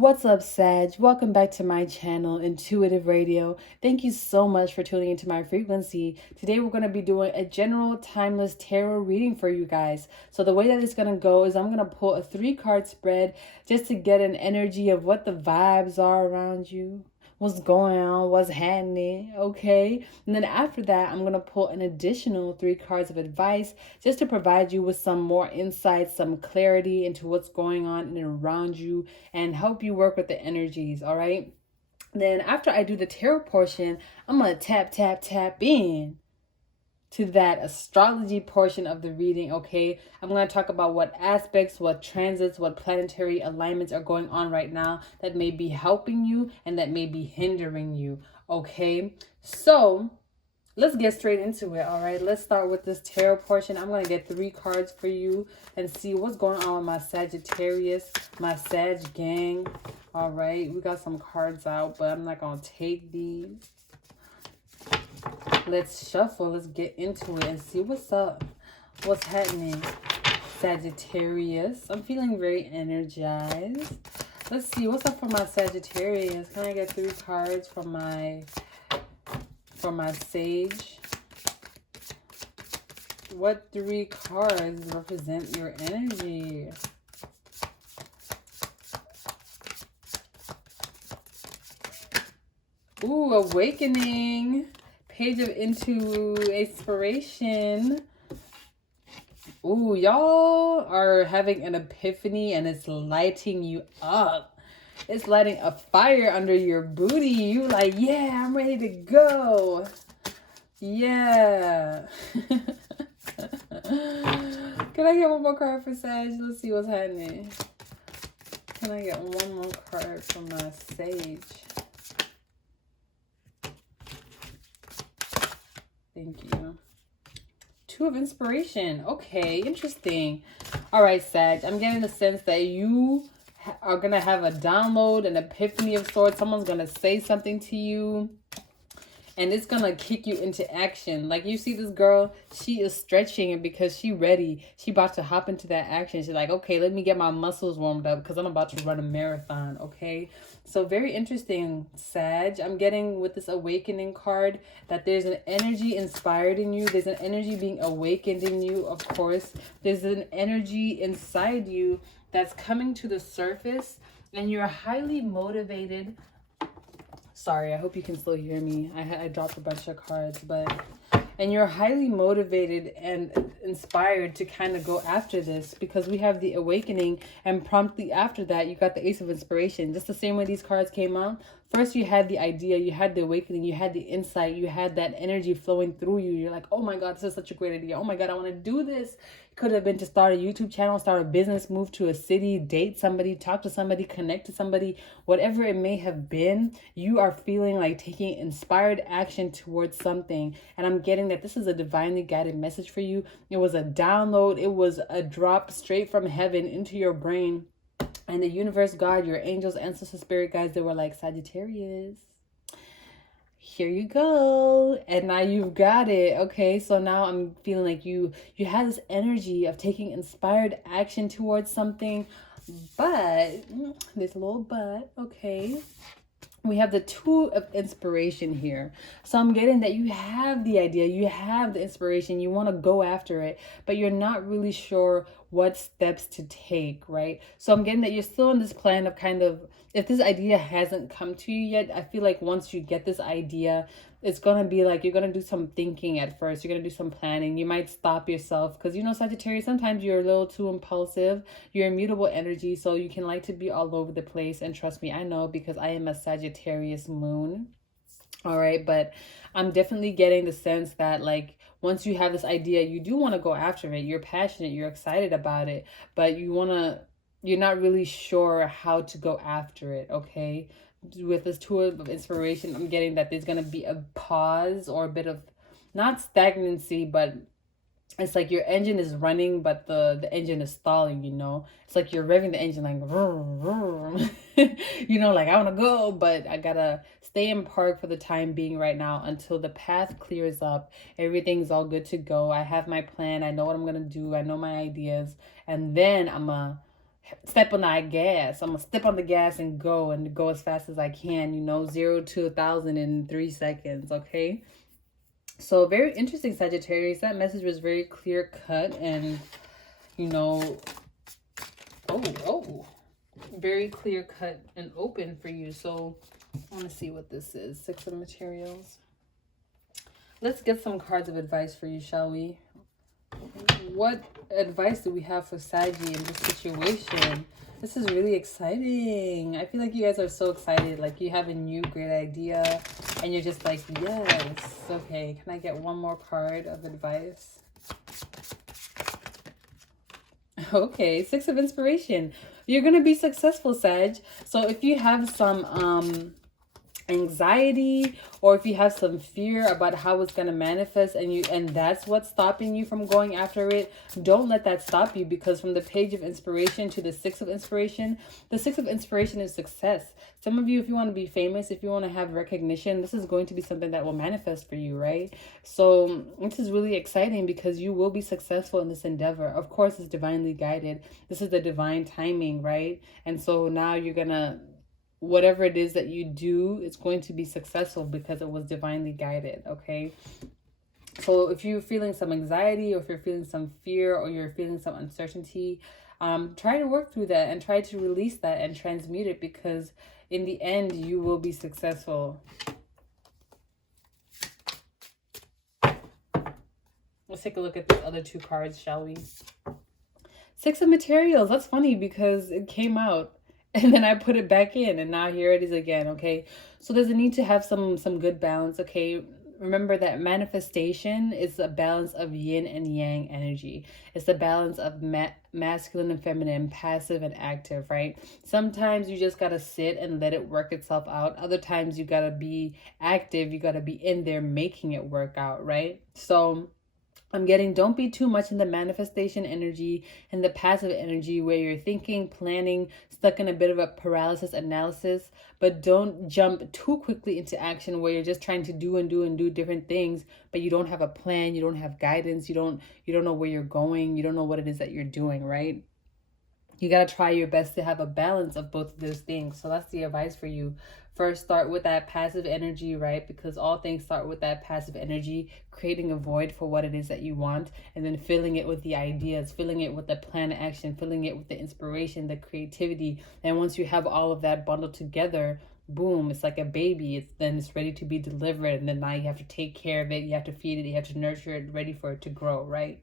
What's up, Sag? Welcome back to my channel, Intuitive Radio. Thank you so much for tuning into my frequency. Today we're going to be doing a general timeless tarot reading for you guys. So the way that it's going to go is I'm going to pull a 3-card spread just to get an energy of what the vibes are around you. What's going on, what's happening, okay? And then after that, I'm going to pull an additional 3 cards of advice just to provide you with some more insight, some clarity into what's going on and around you and help you work with the energies, all right? Then after I do the tarot portion, I'm going to tap in to that astrology portion of the reading, okay? I'm going to talk about what aspects, what transits, what planetary alignments are going on right now that may be helping you and that may be hindering you, okay? So let's get straight into it, all right? Let's start with this tarot portion. I'm going to get 3 cards for you and see what's going on with my Sagittarius, my Sag gang, all right? We got some cards out, but I'm not going to take these. Let's shuffle. Let's get into it and see what's up. What's happening, Sagittarius? I'm feeling very energized. Let's see what's up for my Sagittarius. Can I get 3 cards for my Sage? What 3 cards represent your energy? Ooh, awakening. Page of inspiration. Ooh, y'all are having an epiphany and it's lighting you up. It's lighting a fire under your booty. You like, yeah, I'm ready to go. Yeah. Can I get one more card for Sage? Let's see what's happening. Can I get one more card for my Sage? Thank you. 2 of inspiration. Okay, interesting. All right, Sag. I'm getting the sense that you are going to have a download, an epiphany of sorts. Someone's going to say something to you. And it's going to kick you into action. Like you see this girl, she is stretching and because she's ready. She about to hop into that action. She's like, okay, let me get my muscles warmed up because I'm about to run a marathon, okay? So very interesting, Sag. I'm getting with this awakening card that there's an energy inspired in you. There's an energy being awakened in you, of course. There's an energy inside you that's coming to the surface and you're highly motivated. Sorry, I hope you can still hear me. I dropped a bunch of cards, and you're highly motivated and inspired to kind of go after this because we have the awakening and promptly after that, you got the Ace of Inspiration. Just the same way these cards came out. First, you had the idea, you had the awakening, you had the insight, you had that energy flowing through you. You're like, oh my God, this is such a great idea. Oh my God, I want to do this. Could have been to start a YouTube channel, start a business, move to a city, date somebody, talk to somebody, connect to somebody, whatever it may have been. You are feeling like taking inspired action towards something. And I'm getting that this is a divinely guided message for you. It was a download. It was a drop straight from heaven into your brain. And the universe, God, your angels, ancestors, spirit guides, they were like, Sagittarius, here you go. And now you've got it. Okay, so now I'm feeling like you have this energy of taking inspired action towards something. But there's a little but, okay. We have the 2 of inspiration here. So I'm getting that you have the idea, you have the inspiration, you want to go after it, but you're not really sure what steps to take, right? So I'm getting that you're still in this plan of kind of, if this idea hasn't come to you yet, I feel like once you get this idea, it's going to be like you're going to do some thinking at first. You're going to do some planning. You might stop yourself because, you know, Sagittarius, sometimes you're a little too impulsive. You're immutable energy, so you can like to be all over the place. And trust me, I know because I am a Sagittarius moon. All right, but I'm definitely getting the sense that like once you have this idea, you do want to go after it. You're passionate. You're excited about it, but you're not really sure how to go after it, okay? With this 2 of inspiration, I'm getting that there's going to be a pause or a bit of, not stagnancy, but it's like your engine is running, but the engine is stalling, you know? It's like you're revving the engine like, vroom, vroom. You know, like I want to go, but I got to stay in park for the time being right now until the path clears up. Everything's all good to go. I have my plan. I know what I'm going to do. I know my ideas. And then I'm going to step on that gas. I'm gonna step on the gas and go as fast as I can, 0 to 1,000 in 3 seconds. Okay. So very interesting, Sagittarius. That message was very clear cut and, you know, very clear cut and open for you. So I want to see what this is. 6 of materials. Let's get some cards of advice for you, shall we? What advice do we have for Saggy in this situation? This is really exciting. I feel like you guys are so excited. Like you have a new great idea and you're just like, yes. Okay, can I get one more card of advice? Okay, 6 of inspiration. You're going to be successful, Sag. So if you have some anxiety, or if you have some fear about how it's going to manifest and that's what's stopping you from going after it, don't let that stop you, because from the page of inspiration to the 6 of inspiration, the 6 of inspiration is success. Some of you, if you want to be famous, if you want to have recognition, this is going to be something that will manifest for you, right? So this is really exciting because you will be successful in this endeavor. Of course, it's divinely guided. This is the divine timing, right? And so now you're gonna, whatever it is that you do, it's going to be successful because it was divinely guided. Okay. So if you're feeling some anxiety, or if you're feeling some fear, or you're feeling some uncertainty, try to work through that and try to release that and transmute it, because in the end, you will be successful. Let's take a look at the other 2 cards, shall we? 6 of materials. That's funny because it came out and then I put it back in and now here it is again. Okay. So there's a need to have some good balance. Okay. Remember that manifestation is a balance of yin and yang energy. It's a balance of masculine and feminine, passive and active, right? Sometimes you just got to sit and let it work itself out. Other times you got to be active. You got to be in there making it work out, right? So I'm getting, don't be too much in the manifestation energy and the passive energy where you're thinking, planning, stuck in a bit of a paralysis analysis, but don't jump too quickly into action where you're just trying to do different things, but you don't have a plan, you don't have guidance, you don't know where you're going, you don't know what it is that you're doing, right? You got to try your best to have a balance of both of those things. So that's the advice for you. First, start with that passive energy, right? Because all things start with that passive energy, creating a void for what it is that you want, and then filling it with the ideas, filling it with the plan of action, filling it with the inspiration, the creativity. And once you have all of that bundled together, boom, it's like a baby. Then it's ready to be delivered. And then now you have to take care of it. You have to feed it. You have to nurture it, ready for it to grow, right?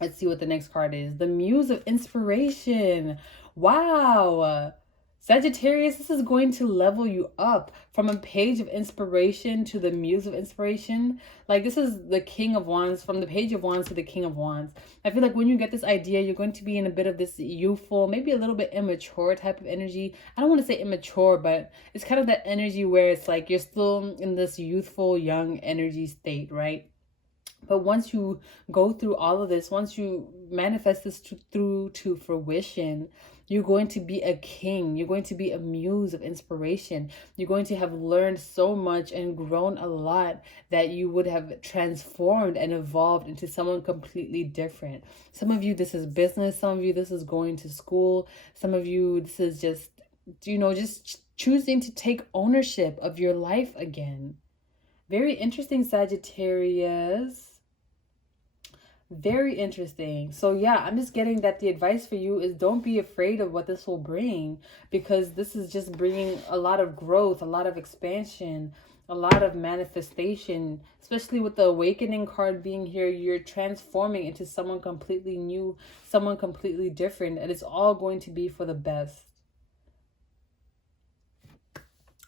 Let's see what the next card is. The Muse of Inspiration. Wow. Sagittarius, this is going to level you up from a page of inspiration to the Muse of Inspiration. Like, this is the King of Wands, from the Page of Wands to the King of Wands. I feel like when you get this idea, you're going to be in a bit of this youthful, maybe a little bit immature type of energy. I don't want to say immature, but it's kind of that energy where it's like you're still in this youthful, young energy state, right? But once you go through all of this, once you manifest this through to fruition, you're going to be a king. You're going to be a muse of inspiration. You're going to have learned so much and grown a lot that you would have transformed and evolved into someone completely different. Some of you, this is business. Some of you, this is going to school. Some of you, this is just, just choosing to take ownership of your life again. Very interesting, Sagittarius. Very interesting. So yeah, I'm just getting that the advice for you is don't be afraid of what this will bring, because this is just bringing a lot of growth, a lot of expansion, a lot of manifestation, especially with the awakening card being here. You're transforming into someone completely new, someone completely different, and it's all going to be for the best.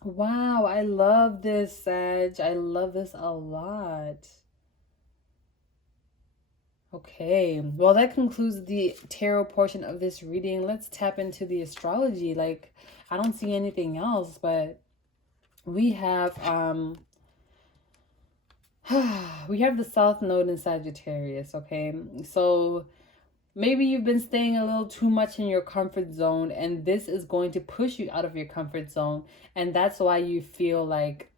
Wow, I love this, Sag. I love this a lot. Okay, well, that concludes the tarot portion of this reading. Let's tap into the astrology. Like, I don't see anything else, but we have we have the South Node in Sagittarius, okay? So maybe you've been staying a little too much in your comfort zone, and this is going to push you out of your comfort zone, and that's why you feel like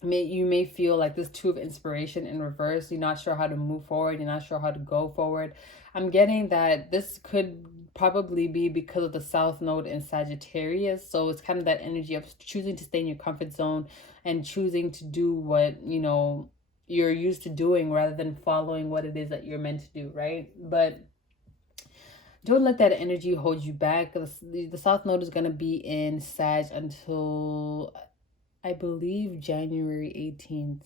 you may feel like this Two of Inspiration in reverse. You're not sure how to move forward. You're not sure how to go forward. I'm getting that this could probably be because of the South Node in Sagittarius. So it's kind of that energy of choosing to stay in your comfort zone and choosing to do what, you know, you're used to doing rather than following what it is that you're meant to do, right? But don't let that energy hold you back. The South Node is going to be in Sag until, I believe, January 18th,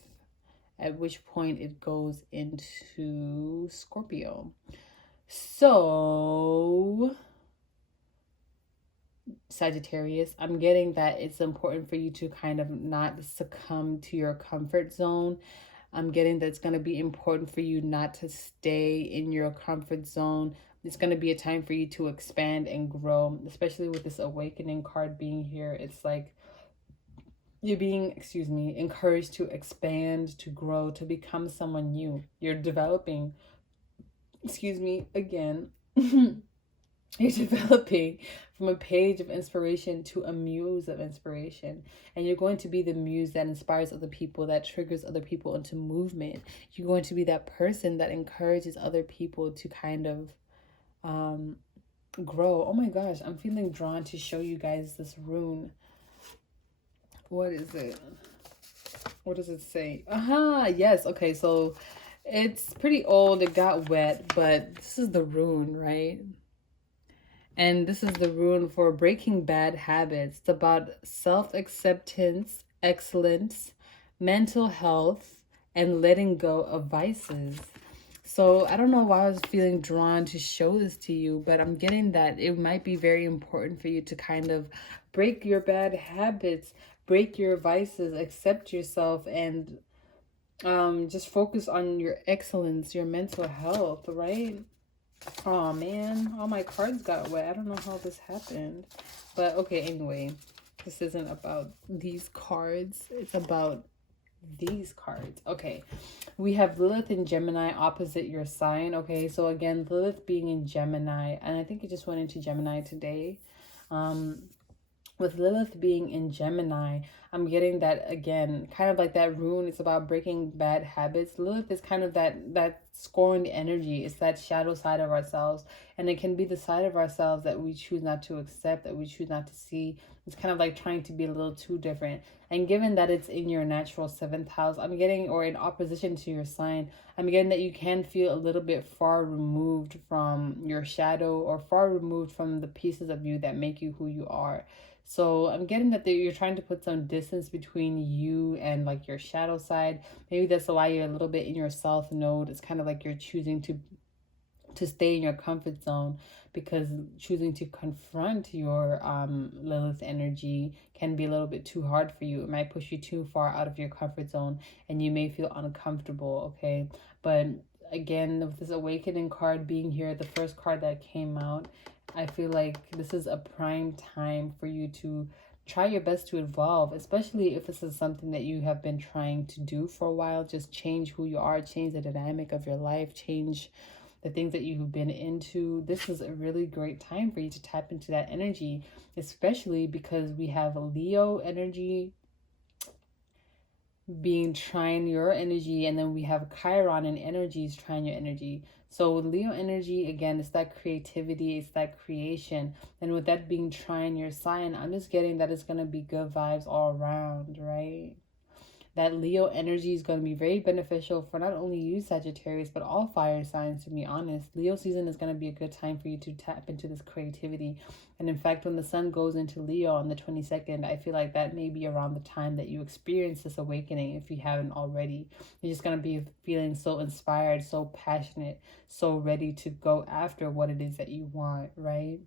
at which point it goes into Scorpio. So, Sagittarius, I'm getting that it's important for you to kind of not succumb to your comfort zone. I'm getting that it's going to be important for you not to stay in your comfort zone. It's going to be a time for you to expand and grow, especially with this awakening card being here. It's like you're being, encouraged to expand, to grow, to become someone new. You're developing, again. You're developing from a page of inspiration to a muse of inspiration. And you're going to be the muse that inspires other people, that triggers other people into movement. You're going to be that person that encourages other people to kind of grow. Oh my gosh, I'm feeling drawn to show you guys this rune. What is it? What does it say? Yes. Okay, so it's pretty old. It got wet, but this is the rune, right? And this is the rune for breaking bad habits. It's about self-acceptance, excellence, mental health, and letting go of vices. So I don't know why I was feeling drawn to show this to you, but I'm getting that it might be very important for you to kind of break your bad habits, break your vices, accept yourself, and just focus on your excellence, your mental health, right? Oh man, all my cards got wet. I don't know how this happened. But okay, anyway, this isn't about these cards. It's about these cards. Okay, we have Lilith in Gemini opposite your sign. Okay, so again, Lilith being in Gemini, and I think it just went into Gemini today. With Lilith being in Gemini, I'm getting that, again, kind of like that rune. It's about breaking bad habits. Lilith is kind of that scorned energy. It's that shadow side of ourselves. And it can be the side of ourselves that we choose not to accept, that we choose not to see. It's kind of like trying to be a little too different. And given that it's in your natural 7th house, I'm getting, or in opposition to your sign, I'm getting that you can feel a little bit far removed from your shadow, or far removed from the pieces of you that make you who you are. So I'm getting that you're trying to put some distance between you and like your shadow side. Maybe that's why you're a little bit in your South Node. It's kind of like you're choosing to stay in your comfort zone, because choosing to confront your Lilith energy can be a little bit too hard for you. It might push you too far out of your comfort zone and you may feel uncomfortable, okay? But again, with this awakening card being here, the first card that came out, I feel like this is a prime time for you to try your best to evolve, especially if this is something that you have been trying to do for a while. Just change who you are, change the dynamic of your life, change the things that you've been into. This is a really great time for you to tap into that energy, especially because we have Leo energy being trine your energy, and then we have Chiron and energies trying your energy. So with Leo energy, again, it's that creativity, it's that creation. And with that being trine your sign, I'm just getting that it's going to be good vibes all around, right? That Leo energy is going to be very beneficial for not only you, Sagittarius, but all fire signs, to be honest. Leo season is going to be a good time for you to tap into this creativity. And in fact, when the sun goes into Leo on the 22nd, I feel like that may be around the time that you experience this awakening, if you haven't already. You're just going to be feeling so inspired, so passionate, so ready to go after what it is that you want, right?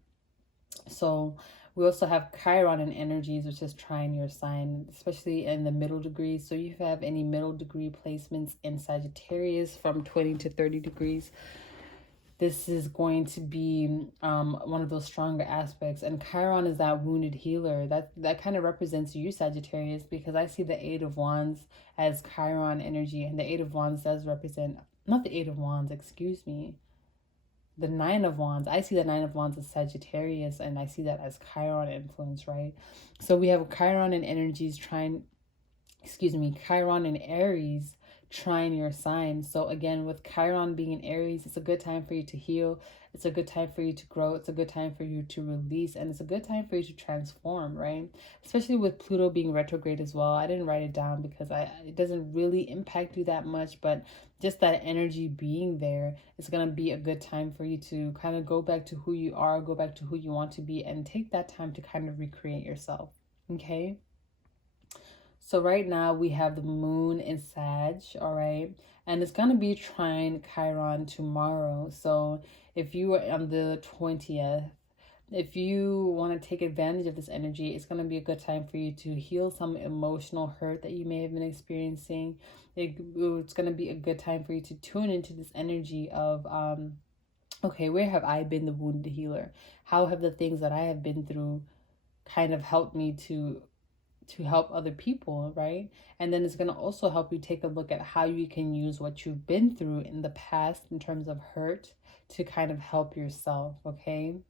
So we also have Chiron and energies, which is trine your sign, especially in the middle degrees. So if you have any middle degree placements in Sagittarius from 20 to 30 degrees, this is going to be one of those stronger aspects. And Chiron is that wounded healer. That kind of represents you, Sagittarius, because I see the 8 of Wands as Chiron energy. And the 8 of Wands does represent, not the 8 of Wands, excuse me, the 9 of Wands. I see the 9 of Wands as Sagittarius, and I see that as Chiron influence, right? So we have Chiron and energies Chiron and Aries trine your sign. So again, with Chiron being in Aries, it's a good time for you to heal. It's a good time for you to grow. It's a good time for you to release. And it's a good time for you to transform, right? Especially with Pluto being retrograde as well. I didn't write it down because it doesn't really impact you that much, but just that energy being there, it's going to be a good time for you to kind of go back to who you are, go back to who you want to be, and take that time to kind of recreate yourself. Okay? So right now we have the moon in Sag, all right? And it's going to be trine Chiron tomorrow. So if you are on the 20th, if you want to take advantage of this energy, it's going to be a good time for you to heal some emotional hurt that you may have been experiencing. It's going to be a good time for you to tune into this energy of, okay, where have I been the wounded healer? How have the things that I have been through kind of helped me to help other people, right? And then it's going to also help you take a look at how you can use what you've been through in the past in terms of hurt to kind of help yourself, okay?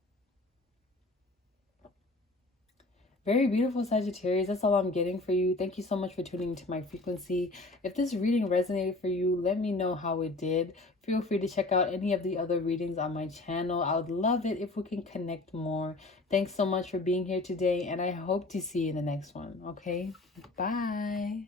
Very beautiful, Sagittarius. That's all I'm getting for you. Thank you so much for tuning into my frequency. If this reading resonated for you, let me know how it did. Feel free to check out any of the other readings on my channel. I would love it if we can connect more. Thanks so much for being here today, and I hope to see you in the next one. Okay? Bye.